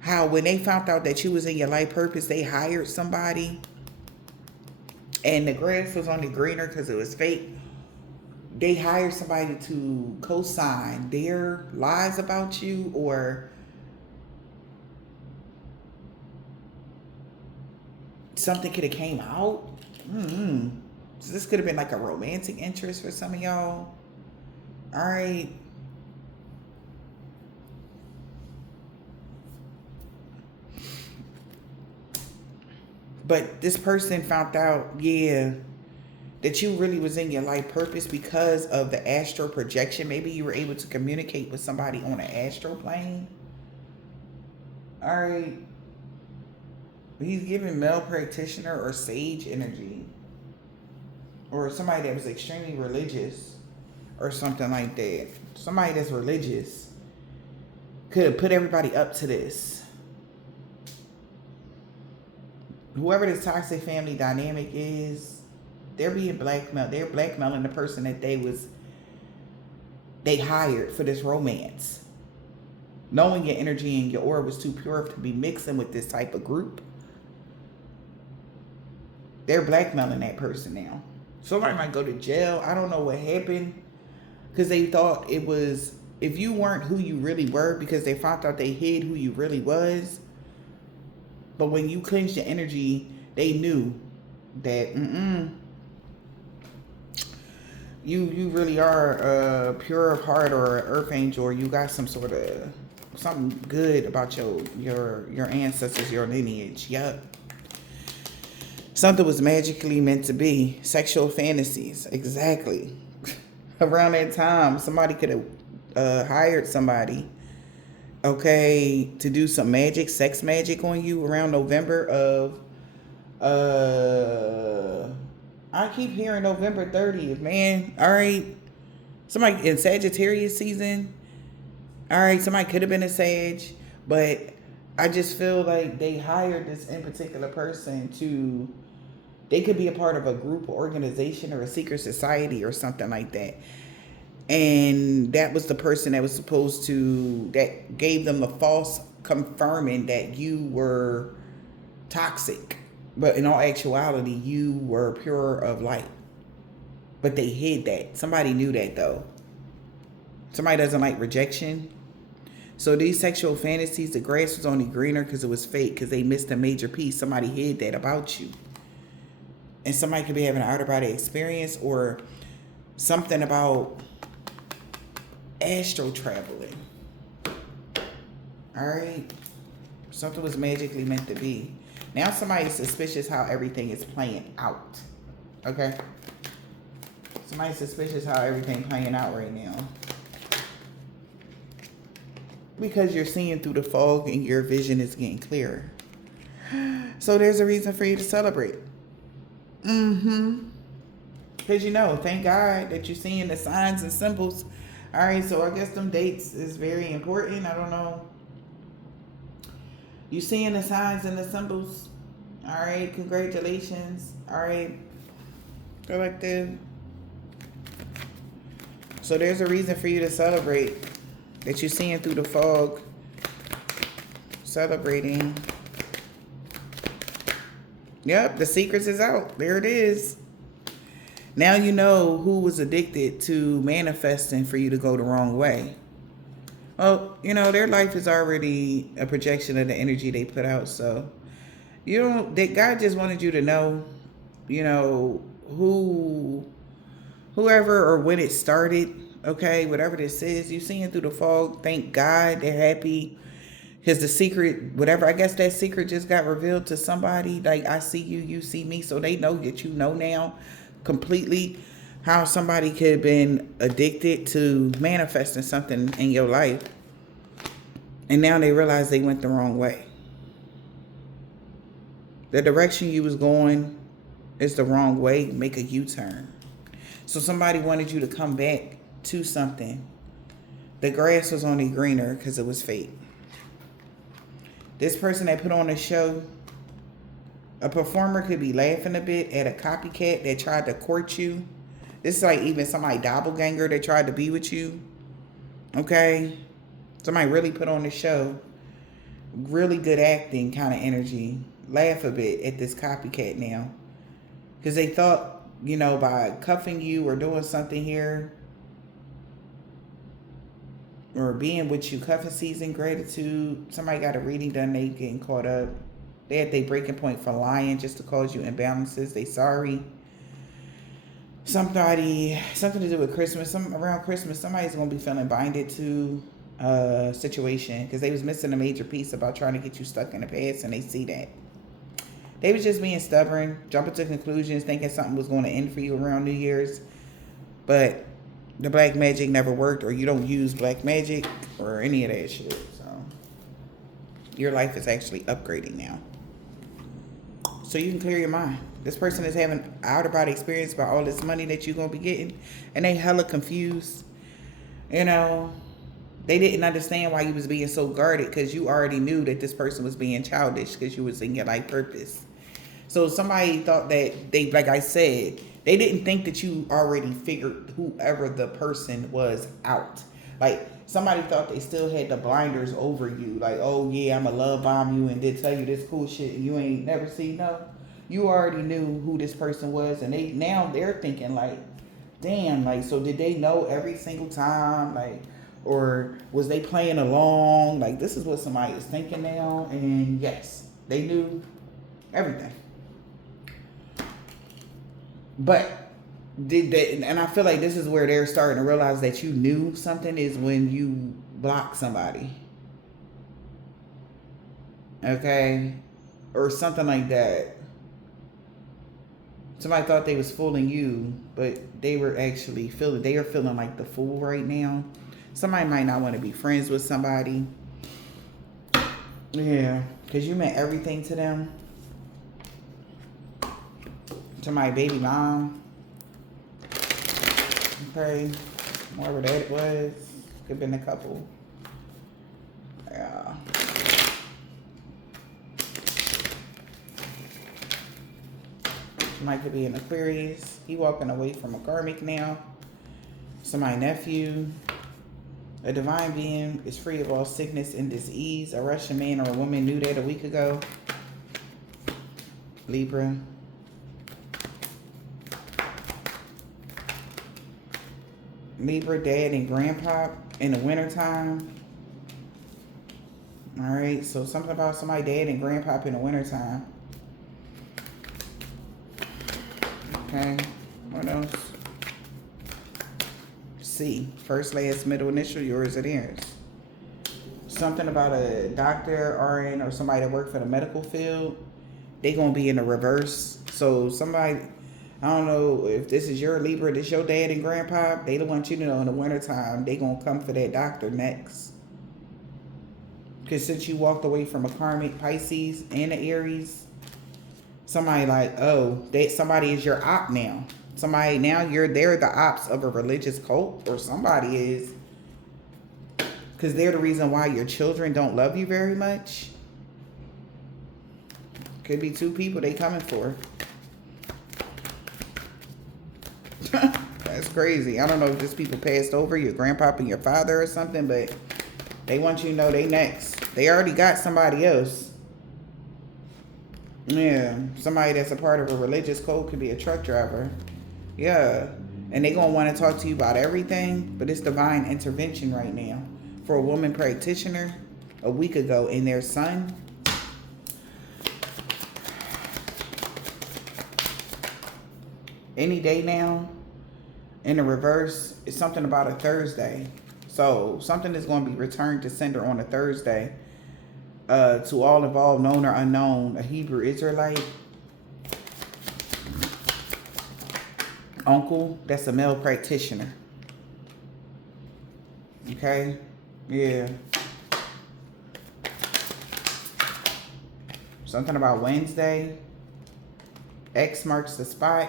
How when they found out that you was in your life purpose, they hired somebody and the grass was only greener because it was fake. They hired somebody to co-sign their lies about you, or something could have came out. So this could have been like a romantic interest for some of y'all. All right. But this person found out, yeah, that you really was in your life purpose because of the astral projection. Maybe you were able to communicate with somebody on an astral plane. All right. He's giving male practitioner or sage energy. Or somebody that was extremely religious or something like that. Somebody that's religious could have put everybody up to this. Whoever this toxic family dynamic is, they're being blackmailed. They're blackmailing the person that they hired for this romance. Knowing your energy and your aura was too pure to be mixing with this type of group. They're blackmailing that person now. Somebody might go to jail. I don't know what happened. Because they thought it was, if you weren't who you really were, because they found out they hid who you really was. But when you cleansed your energy, they knew that you really are a pure of heart or an earth angel, or you got some sort of something good about your ancestors, your lineage. Yup. Something was magically meant to be. Sexual fantasies. Exactly. Around that time, somebody could have hired somebody, okay, to do some magic, sex magic on you around November of, I keep hearing November 30th, man. All right. Somebody in Sagittarius season. All right. Somebody could have been a Sag, but I just feel like they hired this in particular person to, they could be a part of a group or organization or a secret society or something like that. And that was the person that was supposed to, that gave them the false confirming that you were toxic. But in all actuality, you were pure of light. But they hid that. Somebody knew that though. Somebody doesn't like rejection. So these sexual fantasies, the grass was only greener because it was fake, because they missed a major piece. Somebody hid that about you. And somebody could be having an out-of-body experience or something about astral traveling. All right. Something was magically meant to be. Now somebody's suspicious how everything is playing out. Okay. Somebody's suspicious how everything playing out right now. Because you're seeing through the fog and your vision is getting clearer. So there's a reason for you to celebrate. Because thank God that you're seeing the signs and symbols. All right, so I guess them dates is very important. I don't know. You seeing the signs and the symbols. All right, congratulations. All right, collective. So there's a reason for you to celebrate. That you're seeing through the fog. Celebrating. Yep, the secrets is out. There it is. Now you know who was addicted to manifesting for you to go the wrong way. Well, their life is already a projection of the energy they put out. So, God just wanted you to know, whoever or when it started, okay, whatever this is, you seeing through the fog. Thank God they're happy. Because the secret, whatever, I guess that secret just got revealed to somebody. Like, I see you, you see me. So they know that you know now completely how somebody could have been addicted to manifesting something in your life. And now they realize they went the wrong way. The direction you was going is the wrong way. Make a U-turn. So somebody wanted you to come back to something. The grass was only greener because it was fake. This person that put on a show, a performer could be laughing a bit at a copycat that tried to court you. This is like even somebody doppelganger that tried to be with you. Okay? Somebody really put on a show. Really good acting kind of energy. Laugh a bit at this copycat now. Because they thought, you know, by cuffing you or doing something here, or being with you, cuffing season, gratitude, somebody got a reading done, they getting caught up. They had their breaking point for lying just to cause you imbalances. They sorry. Something to do with Christmas. Around Christmas, somebody's going to be feeling binded to a situation because they was missing a major piece about trying to get you stuck in the past, and they see that. They was just being stubborn, jumping to conclusions, thinking something was going to end for you around New Year's. But the black magic never worked, or you don't use black magic or any of that shit. So your life is actually upgrading now. So you can clear your mind. This person is having out-of-body experience about all this money that you're going to be getting, and they hella confused. You know, they didn't understand why you was being so guarded because you already knew that this person was being childish because you was in your life purpose. So somebody thought that they, like I said, they didn't think that you already figured whoever the person was out. Like, somebody thought they still had the blinders over you. Like, oh, yeah, I'm going to love bomb you and then tell you this cool shit and you ain't never seen no. You already knew who this person was. And now they're thinking, like, damn, like, so did they know every single time? Like, or was they playing along? Like, this is what somebody is thinking now. And yes, they knew everything. But did they, and I feel like this is where they're starting to realize that you knew something is when you block somebody. Okay? Or something like that. Somebody thought they was fooling you, but they were actually feeling like the fool right now. Somebody might not want to be friends with somebody. Yeah, because you meant everything to them. To my baby mom. Okay, whatever that was. Could have been a couple. Yeah. Somebody could be an Aquarius. He walking away from a karmic now. Somebody nephew. A divine being is free of all sickness and disease. A Russian man or a woman knew that a week ago. Libra. Libra, dad and grandpa in the wintertime. All right, so something about somebody dad and grandpa in the wintertime. Okay, what else? C, first, last, middle initial, yours or theirs. Something about a doctor, RN, or somebody that work for the medical field. They gonna be in the reverse. So somebody, I don't know if this is your Libra, this your dad and grandpa. They don't want you to know in the wintertime, they gonna come for that doctor next. Because since you walked away from a karmic Pisces and an Aries, somebody like, oh, somebody is your op now. Somebody, now they're the ops of a religious cult, or somebody is. Because they're the reason why your children don't love you very much. Could be two people they coming for. That's crazy. I don't know if just people passed over, your grandpa and your father or something, but they want you to know they next. They already got somebody else. Yeah, somebody that's a part of a religious cult could be a truck driver. Yeah, and they gonna want to talk to you about everything, but it's divine intervention right now. For a woman practitioner, a week ago, and their son. Any day now. In the reverse, it's something about a Thursday. So something is going to be returned to sender on a Thursday. to all involved, known or unknown, a Hebrew Israelite. Uncle, that's a male practitioner. Okay? Yeah. Something about Wednesday. X marks the spot.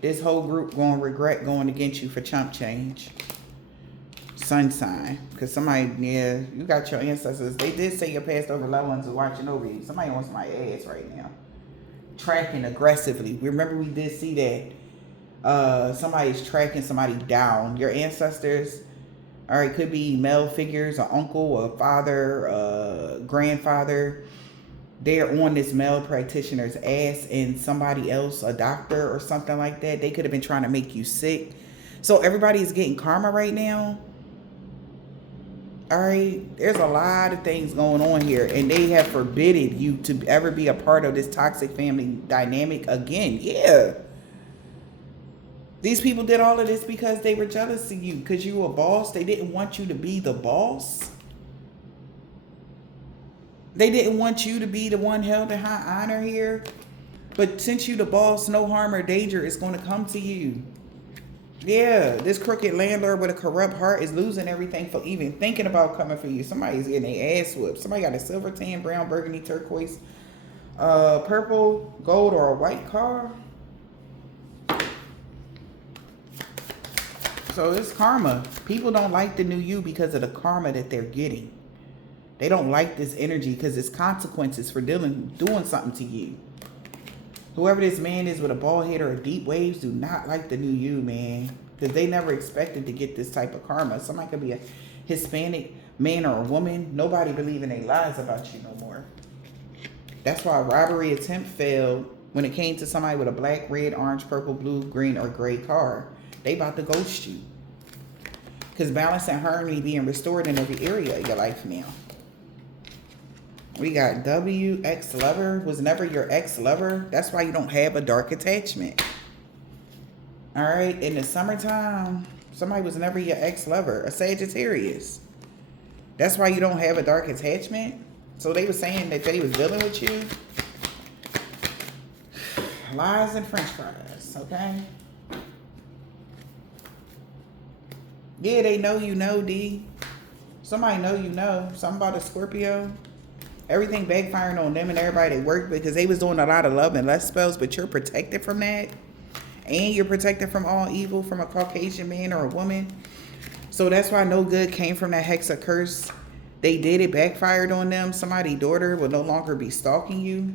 This whole group going to regret going against you for chump change. Sun sign. Because somebody, yeah, you got your ancestors. They did say your past over loved ones are watching over you. Somebody wants my ass right now. Tracking aggressively. Remember we did see that. Somebody's tracking somebody down. Your ancestors, all right, could be male figures, an uncle, a father, a grandfather. They're on this male practitioner's ass and somebody else, a doctor or something like that. They could have been trying to make you sick. So everybody's getting karma right now. All right, there's a lot of things going on here, and they have forbidden you to ever be a part of this toxic family dynamic again. Yeah. These people did all of this because they were jealous of you, because you were a boss. They didn't want you to be the boss. They didn't want you to be the one held in high honor here. But since you the boss, no harm or danger is going to come to you. Yeah, this crooked landlord with a corrupt heart is losing everything for even thinking about coming for you. Somebody's getting their ass whooped. Somebody got a silver, tan, brown, burgundy, turquoise, purple, gold, or a white car. So it's karma. People don't like the new you because of the karma that they're getting. They don't like this energy because it's consequences for doing something to you. Whoever this man is with a bald head or a deep waves do not like the new you, man. Because they never expected to get this type of karma. Somebody could be a Hispanic man or a woman. Nobody believing their lies about you no more. That's why a robbery attempt failed when it came to somebody with a black, red, orange, purple, blue, green, or gray car. They about to ghost you. Because balance and harmony being restored in every area of your life now. We got W, ex-lover, was never your ex-lover. That's why you don't have a dark attachment. All right, in the summertime, somebody was never your ex-lover, a Sagittarius. That's why you don't have a dark attachment. So they were saying that they was dealing with you. Lies and french fries, okay? Yeah, they know you know, D. Somebody know you know. Something about a Scorpio. Everything backfiring on them and everybody they work with because they was doing a lot of love and lust spells, but you're protected from that. And you're protected from all evil from a Caucasian man or a woman. So that's why no good came from that hex or curse. They did it, backfired on them. Somebody's daughter will no longer be stalking you.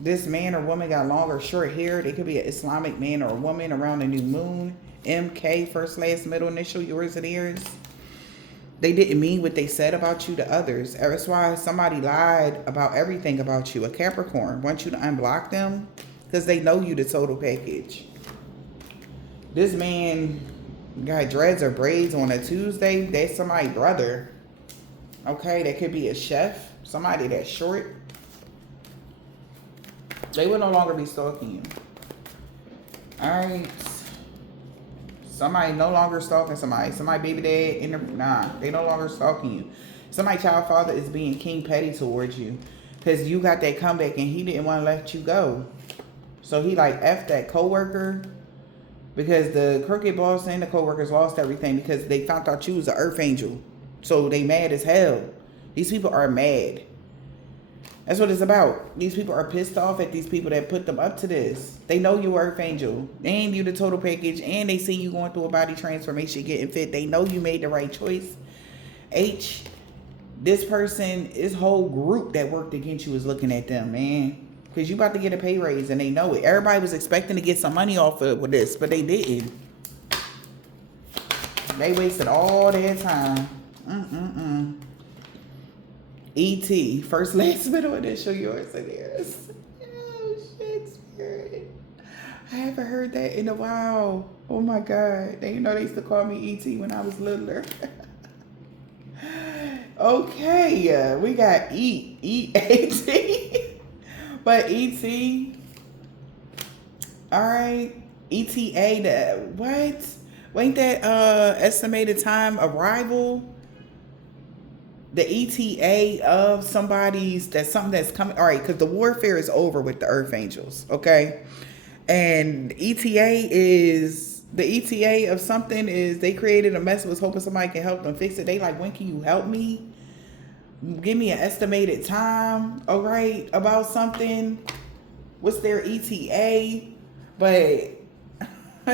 This man or woman got long or short hair. They could be an Islamic man or a woman around the new moon. MK, first, last, middle initial, yours and theirs. They didn't mean what they said about you to others. That's why somebody lied about everything about you. A Capricorn wants you to unblock them because they know you the total package. This man got dreads or braids on a Tuesday. That's somebody's brother. Okay, that could be a chef. Somebody that's short. They will no longer be stalking you. All right. Somebody no longer stalking somebody. Somebody baby dad, nah, they no longer stalking you. Somebody child father is being king petty towards you. Because you got that comeback and he didn't want to let you go. So he like F that coworker. Because the crooked boss and the coworkers lost everything because they found out you was an earth angel. So they mad as hell. These people are mad. That's what it's about. These people are pissed off at these people that put them up to this. They know you Earth Angel. And you the total package. And they see you going through a body transformation, getting fit. They know you made the right choice. H, this person, this whole group that worked against you is looking at them, man. Because you about to get a pay raise and they know it. Everybody was expecting to get some money off of with this, but they didn't. They wasted all their time. E.T. First, last, middle initial, yours and theirs. Oh, shit, spirit. I haven't heard that in a while. Oh, my God. They know they used to call me E.T. when I was littler. Okay, we got E-A-T. But E.T. All right. ETA, what? Ain't that estimated time arrival? the ETA of that's something that's coming. All right, because the warfare is over with the Earth Angels, okay? And the ETA of something is they created a mess, was hoping somebody can help them fix it. They like, when can you help me? Give me an estimated time, all right, about something. What's their ETA? But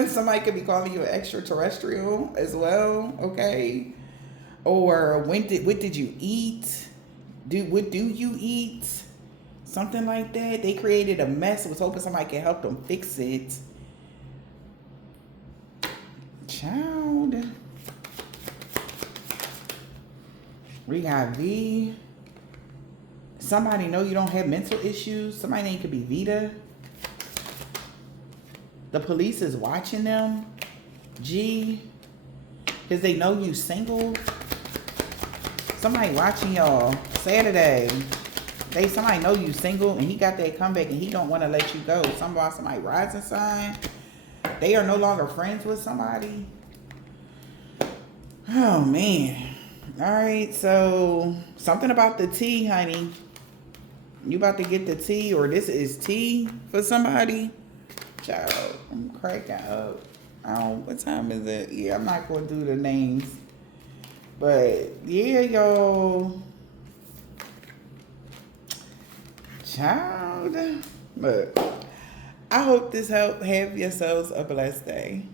somebody could be calling you an extraterrestrial as well, okay? Or what did you eat? What do you eat? Something like that. They created a mess. Was hoping somebody can help them fix it. Child. We got V. Somebody know you don't have mental issues. Somebody name could be Vita. The police is watching them. G. Because they know you single. Somebody watching y'all. Saturday. Somebody know you single and he got that comeback and he don't want to let you go. Somebody rising sign. They are no longer friends with somebody. Oh man. All right, so something about the tea, honey. You about to get the tea, or this is tea for somebody? Child, I'm cracking up. What time is it? Yeah, I'm not going to do the names. But yeah, y'all. Child. Look, I hope this helped. Have yourselves a blessed day.